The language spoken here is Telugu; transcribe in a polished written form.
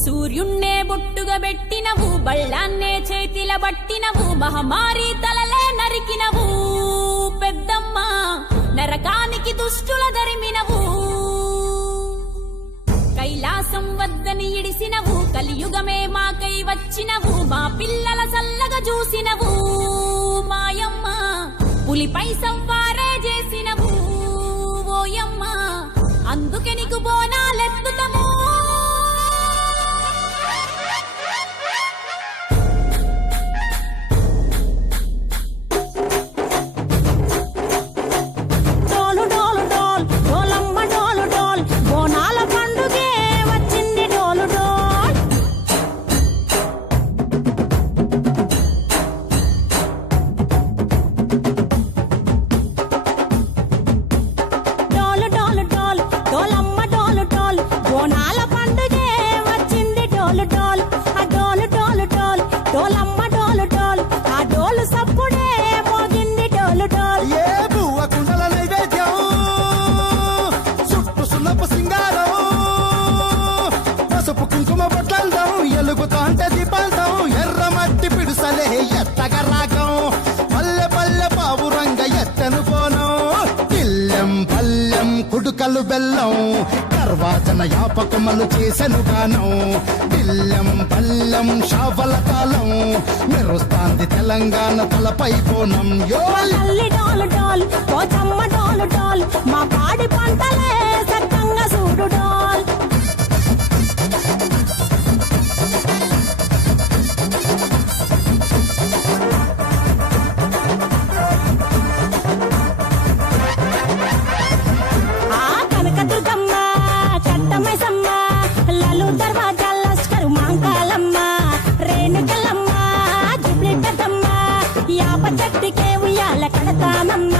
సూర్యున్నే బొట్టుగా పెట్టినవు, బళ్ళాన్నే చేతిల బట్టినవు, మహమారి తలలే నరికినవు పెద్దమ్మ, నరకానికి దుష్టుల దరిమినవు. కైలాసం వద్దని ఇడిసినవు, కలియుగమే మాకై వచ్చినవు, మా పిల్లల సల్లగా చూసినవు మాయమ్మ, పులిపై సవ్వారే చేసినవు ఓయమ్మ, అందుకే నీకు బోనాలెత్తుతము. ఎలుగుతాంటే దీపాంతం ఎర్రమట్టి పిడుసలే ఎత్తగా రాగం, పల్లె పల్లె పావురంగ ఎత్తను పోనం, పిల్లెం పల్లెం కుడుకలు బెల్లం, కర్వాచన యాపకమలు చేసెను గానం, పిల్లెం పల్లెం షావల కాలం, మెరుస్తాంది తెలంగాణ తలపై కోణం. మా పాడి పంటలే సక్కంగా చూడు డోల్. చెట్టుకే ఉయ్యాల కడతానమ్మ,